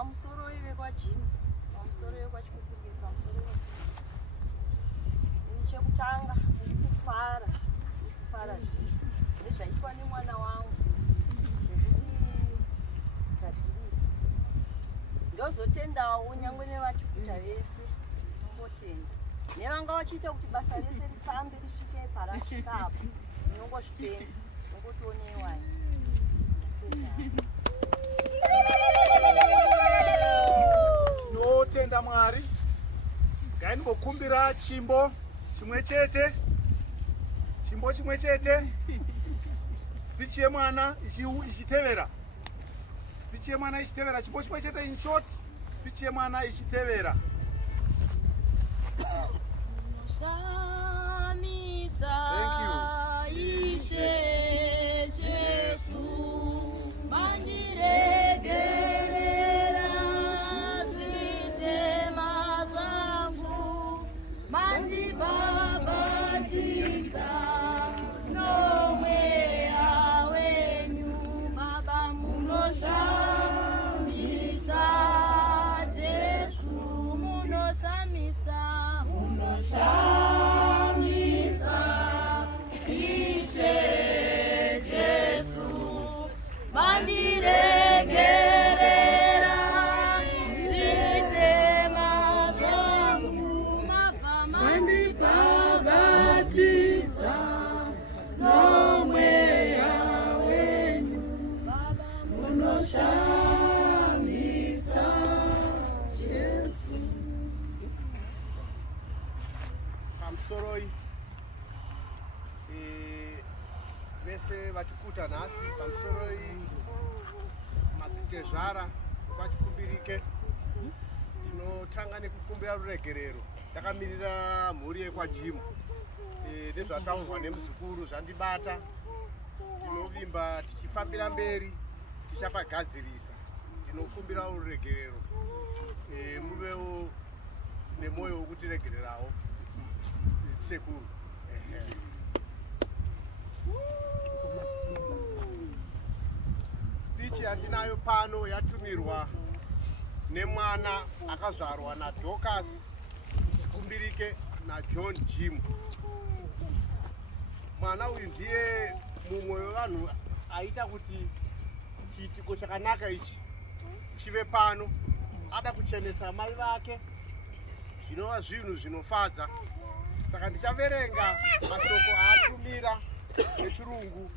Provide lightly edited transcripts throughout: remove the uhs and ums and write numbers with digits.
pamusoro iwe kwaJim, pamusoro iwe kwachikupiri, pamusoro iwe chekutanga kufara nezvaitwa nemwana wangu zvekuti dzadzirisa ndozotendawo nyangwe nevachikuta vese nongotenda nevanga vachiita kuti basa rese rifambe risvike parasvika apo nongozvitenda nongotionewai notenda Mwari. Ngainimbokumbira chimbo chimwe chete, speech yemwana ichitevera, chimbo chimwe chete in short, speech yemwana ichitevera. Thank you. Soroi vese vachikuta nhasi pamusoroi madzitezvara vachikumbirike. Tinotanga nekukumbira ruregerero takamirira mhuri yekwaJim nezvataurwa nemuzukuru zvandibata. Tinovimba tichifambira mberi tichapagadzirisa. Tinokumbira ruregerero muvewo nemwoyo wokutiregererawo sekuru. Speech yandinayo pano yatumirwa nemwana akazvarwa naDorcas Chikumbirike naJohn Jim. Mwana uyu ndiye mumwe wevanhu aita kuti chiitiko chakanaka ichi chive pano. Ada kuchenesa mai vake, zvinova zvinhu zvinofadza. Saka ndichaverenga mashoko aatumira nechirungu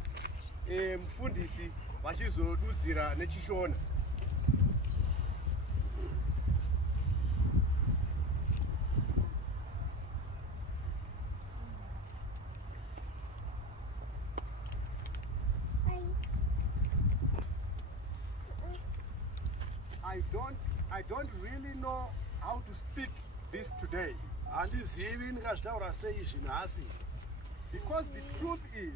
mufundisi vachizodudzira nechishona. I don't really know how to speak this today. Handizivi ndingazvitaura sei izvi nhasi. Because the truth is,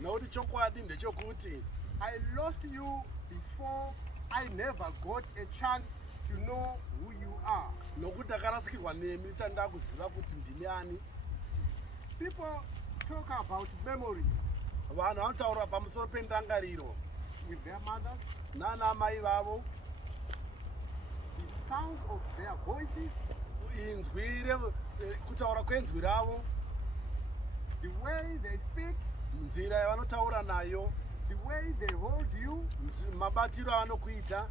nokuti chokwadi ndechokuti I lost you before I never got a chance to know who you are. Nokuti ndakarasikirwa nemi ndisati ndakuziva kuti ndimi ani. People talk about memories. Vanhu vanotaura pamusoro pendangariro with their mothers, nana mai vavo, the sound of their voices, inzwi kutaura kwenzwi ravo, the way they speak, nzira yavanotaura nayo, the way they hold you, mabatiro avanokuita,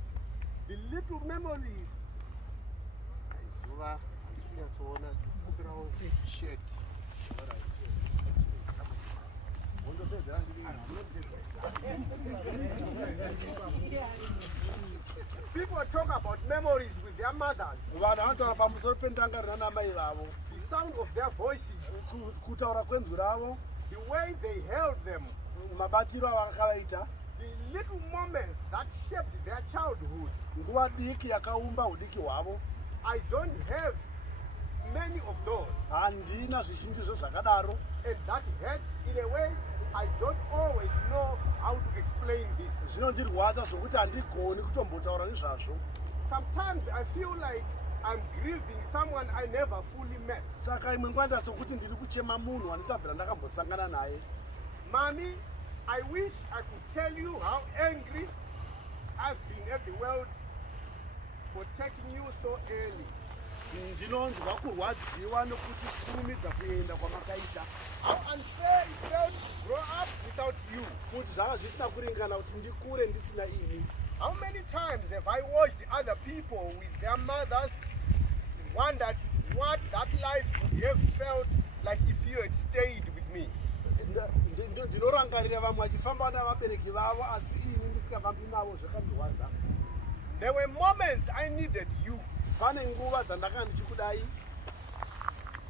the little memories. Aizuva andinyasoona kupirawo shit. People talk about memories with their mothers. Vanhu vanotaura pamusoro pendangariro namai vavo, the sound of their voices, kutaura kwenzwi ravo, the way they held them, mabatiro avakavaita, the little moments that shaped their childhood. nguva diki yakaumba udiki hwavo. I don't have many of those. Handina zvizhinjizvo zvakadaro. And that hurts in a way I don't always know how to explain this. Zvinondirwadza zvokuti handigoni kutombotaura nezvazvo. Sometimes I feel like I'm grieving someone I never fully met. Saka imwe nguva ndasokuti ndiri kuchema munhu wandisabvira ndakambosangana naye. Mommy, I wish I could tell you how angry I've been at the world for taking you so early. Ndinonzwa kurwadziwa nokuti kurumidza kuenda kwamakaita. How unfair it felt to grow up without you. Kuti zvanga zvisina kuringana kuti ndikure ndisina ini. How many times have I watched other people with their mothers wondered what that life would have felt like if you had stayed with me? Ndinorangarira vamwe vachifamba navabereki vavo asi ini ndisikafambi navo zvakandirwadza. There were moments I needed you, Pane nguva dzandakanga ndichikudai,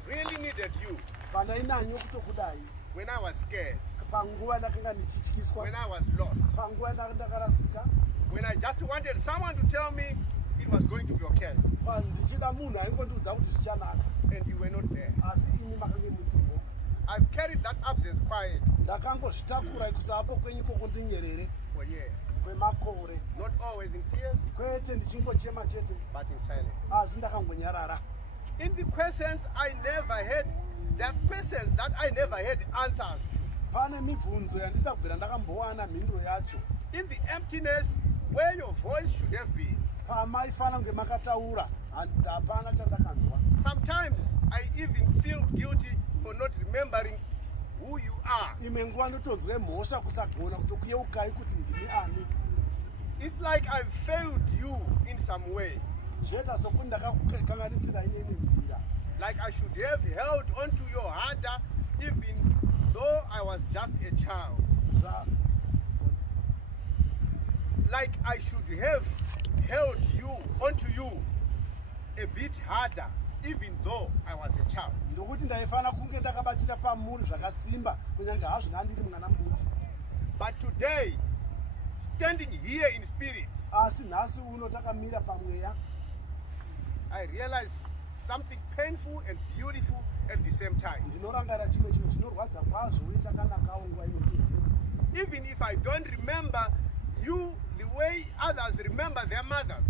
really needed you, pandainyanyo kutokudai, when I was scared, panguva ndakanga ndichityiswa, when I was lost, panguva ndakarasika, when I just wanted someone to tell me it was going to be okay, ndichida munhu aingondiudza kuti zvichanaka, and you were not there. asi ini makange musipo. I've carried that absence quiet Ndakangozvitakura kusapo kwenyu kokundinyerere for years, kwemakore, not always in tears, kwete ndichingochema chete, but in silence. asi ndakangonyarara. In the questions I never had, there are questions that I never had answers to. Pane mibvunzo yandisa kubvira ndakambowana mhinduro yacho. In the emptiness where your voice should have been. Pamaifana kunge makataura, hapana chandakanzwa. Sometimes I even feel guilty for not remembering who you are. Imwe nguva ndotonzwe mhosva kusagona kutokuyeukai kuti ndini ani. It's like I've failed you in some way. Zvoita sokuti ndakakanganisira ineni nzira. Like I should have held onto your harder even though I was just a child. Like I should have held onto you a bit harder even though I was a child. Ndokuti ndaifana kunge ndakabatira pamunhu zvakasimba kunyange hazvo ndandiri mwana muduku. But today, standing here in spirit, Asi nhasi uno takamira pamweya, I realize something painful and beautiful at the same time. ndinorangarira chimwe chinhu chinorwadza kwazvo uye chakanakawo nguva imwe chete. Even if I don't remember you the way others remember their mothers,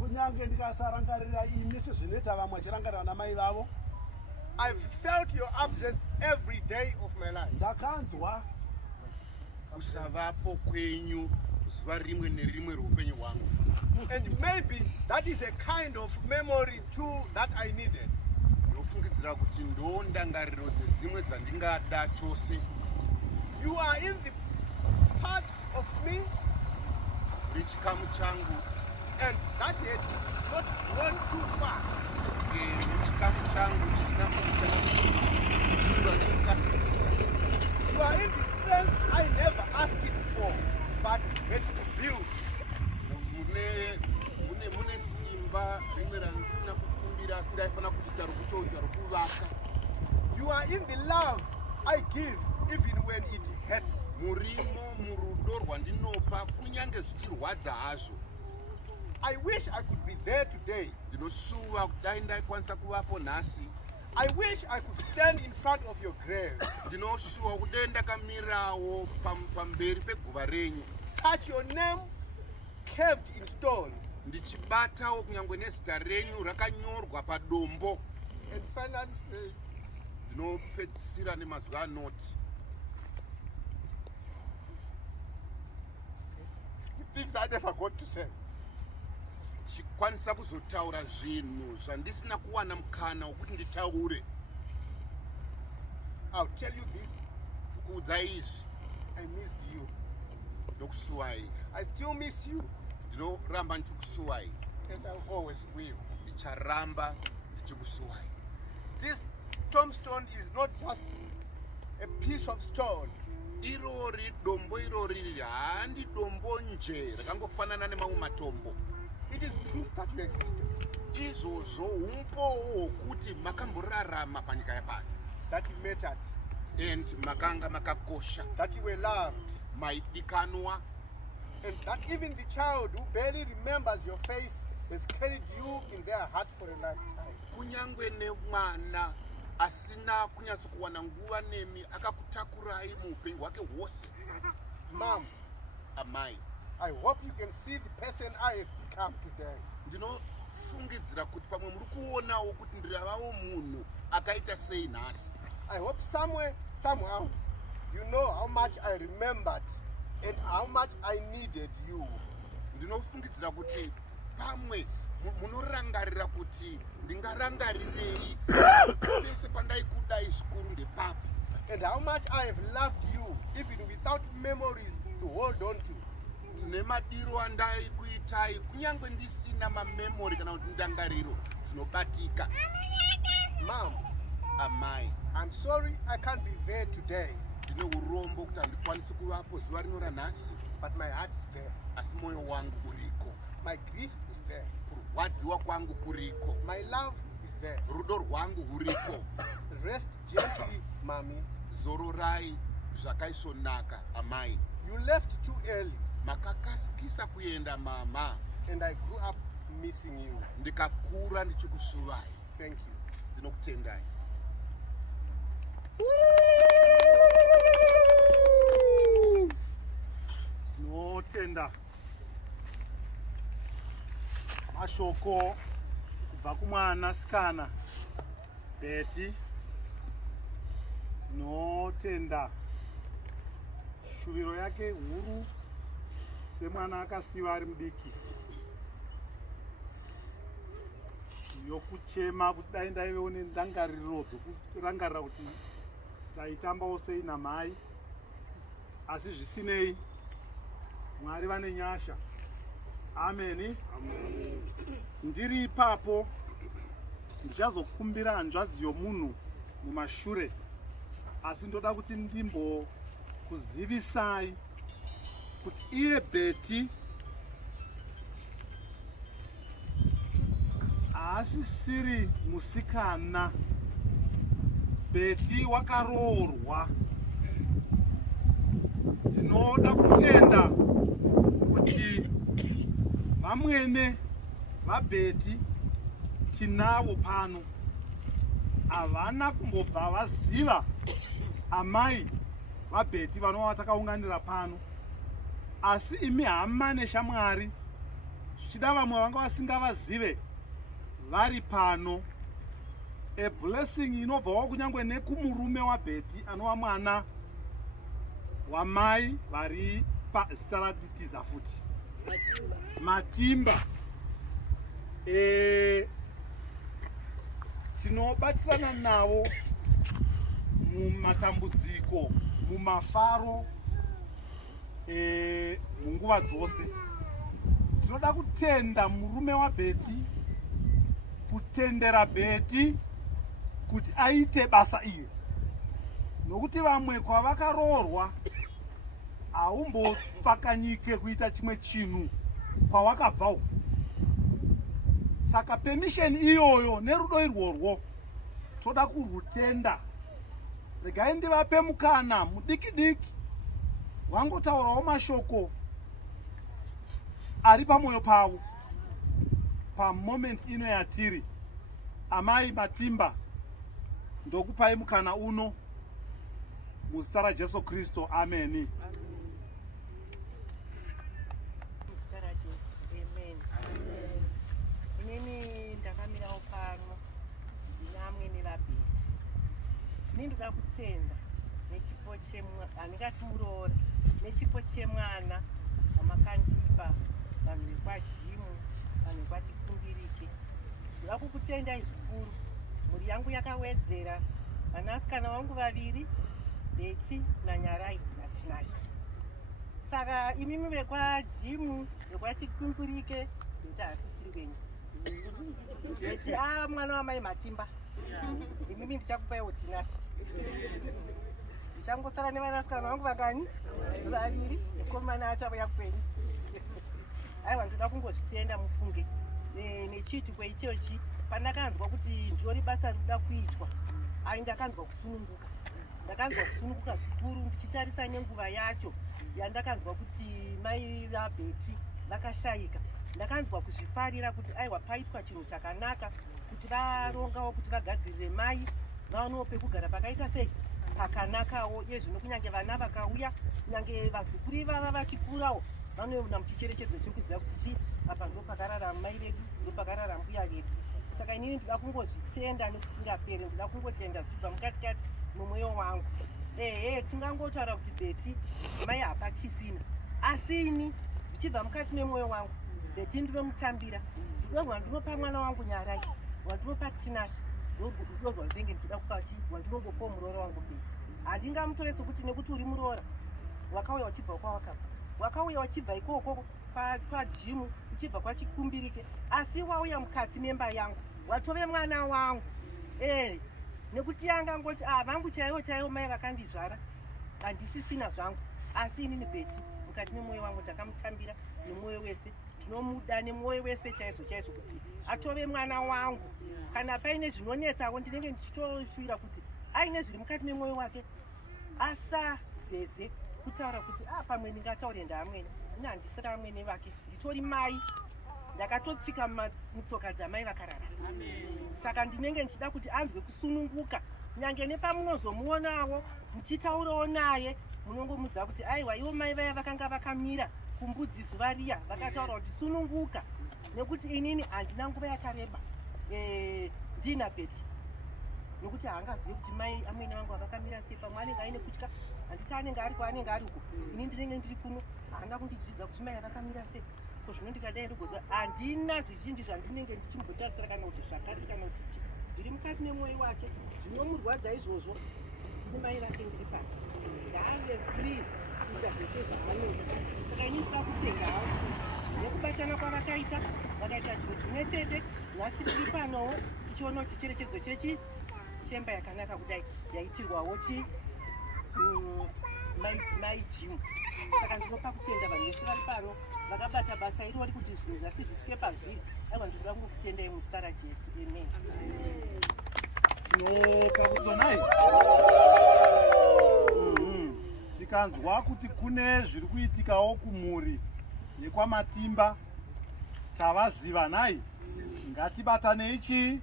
Kunyange ndikasarangarira imi sezvinoita vamwe vachirangarira namai vavo, I've felt your absence every day of my life. ndakanzwa kusavapo kwenyu zuva rimwe nerimwe roupenyu hwangu. And maybe that is a kind of memory too that I needed. Ndofungidzira kuti ndondangariro dzedzimwe dzandingada chose. You are in the parts of me, Uri chikamu changu, and that had not gone too fast. chikamu changu chisina kuita nekukasirisa. You are in the strength I never asked for, but had to build. Mune simba rimwe randisina kukumbira asi ndaifana kuita rokutoita rokuvaka. You are in the love I give even when it hurts. Murimo murudo rwandinopa kunyange zvichirwadza hazvo. I wish I could be there today. Ndinosuva kuti dai ndaikwanisa kuvapo nhasi. I wish I could stand in front of your grave, Ndinosuwa kuti dai ndakamirawo pamberi peguva renyu. touch your name carved in stones, Ndichibatawo kunyangwe nezita renyu rakanyorwa padombo. and finally say, Ndinopedzisira nemazwi anoti the things I never got to say. chikwanisa kuzotaura zvinhu zvandisina kuwana mukana wokuti nditaure. I'll tell you this, Kuudza izvi I missed you. ndokusuwai. I still miss you, Ndinoramba ndichikusuwai. and I always will. Ndicharamba ndichikusuwai. This tombstone is not just a piece of stone. Irori dombo irori handi dombo nje rakangofanana nemamwe matombo. It is proof that you existed, Izvozvo umpowo hwokuti makamborarama panyika yapasi. that you mattered, And makanga makakosha. that you were loved, Maidikanwa. and that even the child who barely remembers your face has carried you in their heart for a lifetime. Kunyangwe nemwana asina kunyatsokuwana nguva nemi akakutakurai muupenyu hwake hwose. Mom, Amai, I hope you can see the person I have become today. ndinofungidzira kuti pamwe muri kuonawo kuti ndiravawo munhu akaita sei nhasi. I hope somewhere, somehow, you know how much I remembered and how much I needed you. Ndinofungidzira kuti pamwe munorangarira kuti ndingarangarirei pese pandaikudai zvikuru ndepapi. And how much I have loved you, even without memories to hold on to. Nemadiro andaikuitai kunyangwe ndisina mamemori kana kuti ndangariro dzinobatika. Mom, amai, I'm sorry I can't be there today, ndine urombo kuti handikwanisi kuvapo zuva rino ranhasi, but my heart is there. asi mwoyo wangu uriko. My grief is there. Kurwadziwa kwangu kuriko. My love is there. Rudo rwangu huriko. Rest gently, mommy. Zororai zvakaisonaka, amai. You left too early, Makakasikisa kuenda, mama. and I grew up missing you. Ndikakura ndichikusuvai. Thank you. Ndinokutendai. Tinotenda mashoko kubva kumwanasikana Betty. Tinotenda shuviro yake huru semwana akasiva ari mudiki, yokuchema kuti dai ndaivewo nendangariro dzokurangarira kuti taitambawo sei namai, asi zvisinei Mwari vane nyasha. Ameni. Ndiri ipapo ndichazokumbira hanzvadzi yomunhu mumashure, asi ndoda kuti ndimbokuzivisai kuti iye Betty haasisiri musikana. Betty wakaroorwa. Ndinoda kutenda kuti vamwene vaBetty tinavo pano havana kumbobva vaziva amai vaBetty vanova takaunganira pano, asi imi hama neshamwari zvichida vamwe vanga vasingavazive vari pano. A blessing inobvawo kunyangwe nekumurume waBetty anova mwana wamai vari pazita raditiza futi Matimba. Tinobatirana navo mumatambudziko, mumafaro, munguva dzose. Tinoda kutenda murume waBetty, kutendera Betty kuti aite basa iri, nokuti vamwe kwavakaroorwa haumbopfakanyike kuita chimwe chinhu kwawakabva uku. Saka permission iyoyo nerudo irworwo toda kurutenda. Regai ndivape mukana mudiki-diki wangotaurawo mashoko ari pamwoyo pavo pamoment ino yatiri. Amai Matimba, ndokupai mukana uno muzita raJesu Kristu. Ameni. Inini ndakamirawo pano ndinamwene vaBetty. Ndinoda kutenda nechipo handingati muroora, nechipo chemwana wamakandipa, vanhu vekwaJimu, vanhu vekwachikumbirike. Ndoda kukutendai zvikuru. Mhuri yangu yakawedzera vanasikana vangu vaviri, Betty naNyarai naTinashi. Saka imimi vekwaJimu, vekwachikumbirike, Betty haasisiri venyu. Betty mwana wamai Matimba. Imimi ndichakupaiwo Tinashi. Ndichangosara nevanasikana vangu vakani vaviri, mukomana achauya kwenyu. Aiwa, ndoda kungozvitenda mufunge nechiitiko ichochi. Pandakanzwa kuti ndiro basa rinoda kuitwa, ndakanzwa kusununguka. Ndakanzwa kusununguka zvikuru ndichitarisa nenguva yacho yandakanzwa kuti mai vaBetty vakashayika. Ndakanzwa kuzvifarira kuti aiwa, paitwa chinhu chakanaka kuti varongawo kuti vagadzirire mai vaonewo pekugara pakaita sei pakanakawo. Iye zvino kunyange vana vakauya, kunyange vazukuru ivava vachikurawo, vanoona muchicherechedzo chokuziva kuti chi apa ndo pakarara mai vedu, ndo pakarara mbuya vedu. Saka inini ndoda kungozvitenda nekusingaperi. Ndoda kungotenda zvichibva mukatikati mumwoyo wangu. Tingangotaura kuti Betty mai hapachisina, asi ini zvichibva mukati memwoyo wangu Betty ndinomutambira, wandinopa mwana wangu Nyarai, wandinopa Tinasha, ndorwandinenge ndichida kupa wandinongopawo muroora wangu bedzi. Handingamutore sokuti nekuti uri muroora wakauya uchibva kwawakabva, wakauya uchibva ikoko pajimu uchibva kwachikumbirike, asi wauya mukati memba yangu watove mwana wangu. Nekuti angangoti vangu chaivo mai vakandizvara, handisisina zvangu, asi inini Beti mukati memwoyo wangu ndakamutambira nemwoyo wese, ndinomuda nemwoyo wese chaizvo kuti atove mwana wangu. Kana paine zvinonetsawo ndinenge ndichitoshuwira kuti aine zviri mukati memwoyo wake asazeze kutaura kuti pamwe ndingataure ndaamweni, ina handisiri amweni vake, nditori mai, ndakatotsika mutsoka dzamai vakarara. Saka ndinenge ndichida kuti anzwe kusununguka, nyange nepamunozomuonawo muchitaurawo naye munongomuziva kuti aiwa ivo mai vaya vakanga vakamira kumbudzi zuva riya vakataura kuti sununguka, nekuti inini handina nguva yakareba ndina Beti, nokuti haangazivi kuti mai amweni vangu vakakamira sei, pamwe anenge aine kutya, handiti anenge ari kwaanenge ari uko, ini ndinenge ndiri kuno, haanga kundidzidza kuti mai avakamira sei. Ko zvino ndikadai ndogoziva handina zvizhinji zvandinenge ndichimbotarisira kana kuti zvakati kana kuti zviri mukati memwoyo wake zvinomurwadza izvozvo. Ndine mai vake ndiri pano, ngaave free kuita zvese zvaanoda. Saka ini ndinoda kutengawo nekubatana kwavakaita, vakaita chinhu chimwe chete. Nhasi tiri panowo tichionawo chicherechedzo chemba yakanaka kudai yaitirwawo maijimu. Saka ndinopa kutenda vanhu vese vari pano vakabata basa irori kuti zvinhu zvasi zvisvike pazviri. Aiwa, ndinoda kungokutendai muzita raJesu. Amen. Kakutsonai tikanzwa kuti kune zviri kuitikawo kumhuri yekwamatimba, tavaziva nai, ngatibatanei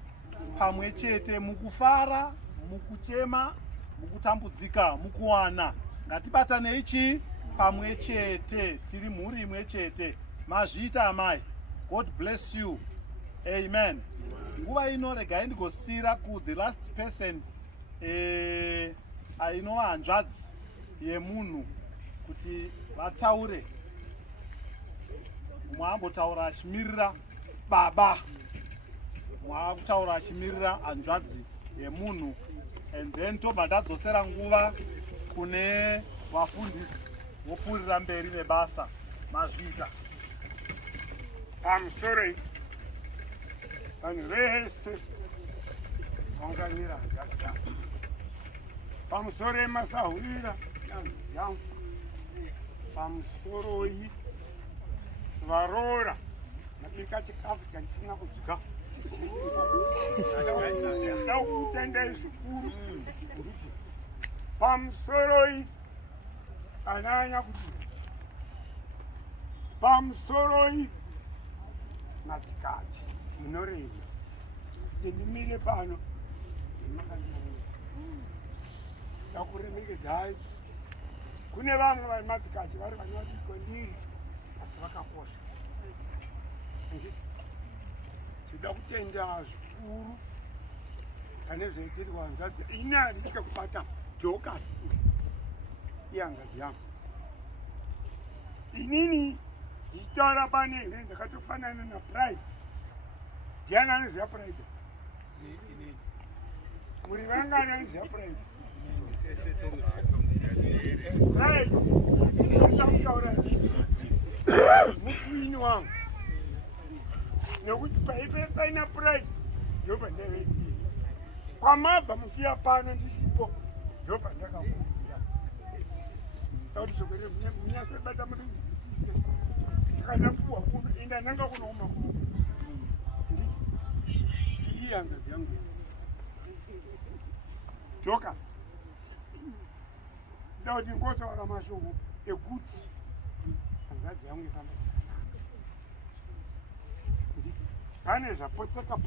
pamwe chete mukufara, mukuchema, mukutambudzika, mukuwana. Ngatibatanei pamwe chete, tiri mhuri imwe chete. Mazviita amai. God bless you. Amen. Nguva ino regai ndigosira ku the last person ainova hanzvadzi yemunhu kuti vataure. Mwaambotaura achimirira baba, mwaakutaura achimirira hanzvadzi yemunhu, and then tobva ndadzosera nguva kune vafundisi vopfuurira mberi nebasa. Mazviita. Pamusoro vanhu vese vangamira hanzvadzi yangu, pamusoro emasahurira hanzvadzi yangu, pamusoro varoora nabika chikafu chandisina kudya. Ndinoda kukutendai zvikuru pamusoro anyanya kuti pamusoro madzikadzi munoreva kuti ndimire pano ndakuremekedzai. Kune vamwe vari madzikadzi vari vanyadiko ndiri asi vakakosha. Anditi tida kutenda zvikuru pane zvaitirwa hanzvadzi. Ini handitya kubata Dorcas iye hanzvadzi yangu. Inini ndichitaura pane here ndakatofanana naPride. Ndiani anoziva Pride? Muri vangani anoziva Pride? Pride ndinoda kutaura ndichiti mukwini wangu, nekuti paina Pride ndobva ndaveitii. Kwamabva musiya pano ndisipo ndobva ndakakuitira. Takuti zvokwere munyasebata murinzwisise kana kuwa kuno enda nanga kunouma kuno. Iyi hanzvadzi yangu Dorcas, nda kuti ngotaura mashoko ekuti hanzvadzi yangu ifamba pane zvapotseka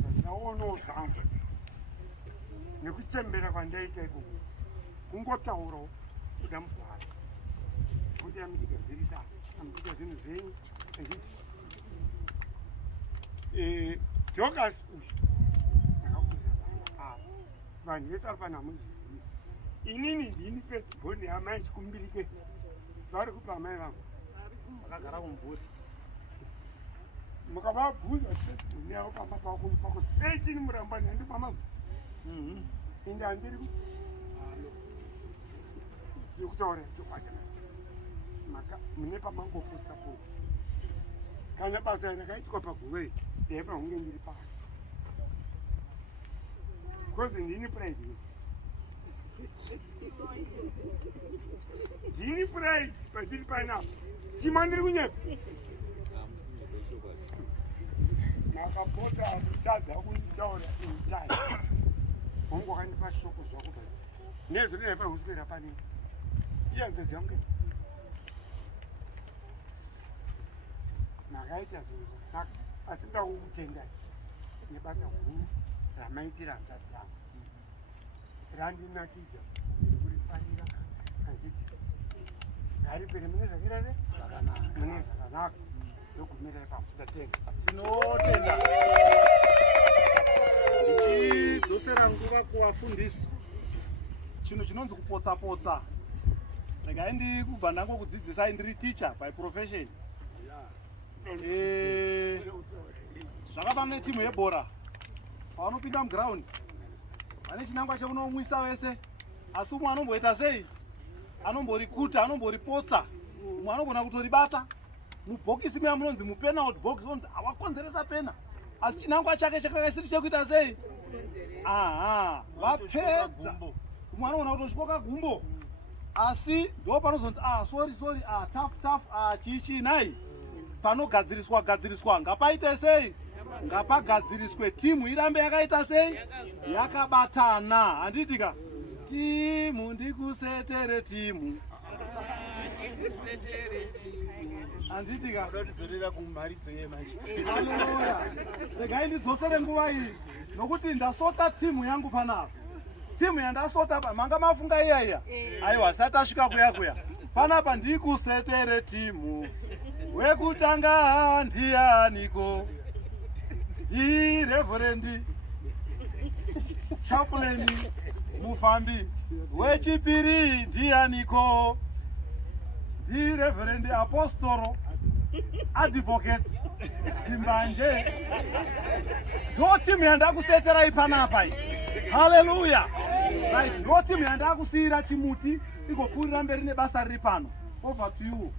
zvandinaonawo zvangu nekuchembera kwandaita ikoko, kungotaurawo kuda mugwara kuti amutigadzirisa amutika zvinhu zvenyu. Anditi Dorcas uyu ndakakurira apa vanhu vese ari pano hamuzivi. Inini ndini firstborn yamai chikumbirike vari kupa amai vangu vakagara kumvuri. mukavabvunza testimony yavo pamba pakufa kuti 18 murambani handipama ende handiri kutaura chokwadi mune pamangofutsa po kana basa rakaitwa paguwei daipa hunge ndiri pano because ndini pride ndini pride pandiri panapa sima ndiri kunyepa makapota akutadza kunitaura intai hongu wakandipa shoko zvako pa nezuri naipa huswera panini iya nzodzi yangu makaita zvinhu zvakanaka asi ndoda kukutendai nebasa guru ramaitira hanzvadzi yangu randinakidza ndiri kurifanira handiti ngaripere mune zvakirese mune zvakanaka ndogumirai pafudatenga tinotenda ndichidzosera nguva kuvafundisi chinhu chinonzi kupotsa-potsa regai ndikubva ndangokudzidzisai ndiri teacher by profession. Zvakafanana netimu yebhora pavanopinda muground vane chinangwa chekunomwisa wese asi umwe anomboita sei anomborikuta anomboripotsa umwe anogona kutoribata mubhokisi meya munonzi mupenalty box onzi hawakonzeresa pena asi chinangwa chake chakakaisiri chekuita sei vapedza umwe anogona kutosvikoka gumbo asi ndo panozonzi sorry tough chichinai panogadziriswa ngapaite sei ngapagadziriswe timu irambe yakaita sei yakabatana handitika timu ndikusetere timu handitika regai ndidzosere nguva iyi nokuti ndasota timu yangu panapa timu yandasota manga mafunga iyaiya aiwa sati asvika kuya panapa ndikusetere timu wekutanga ndianiko ndireverendi chaplain mufambi wechipiri ndianiko ndireverendi apostoro advocate Zimbanje ndo timu yandakuseterai panapa haleluya right ndo timu yandakusiyira chimuti igopfuurira mberi nebasa riri pano over to you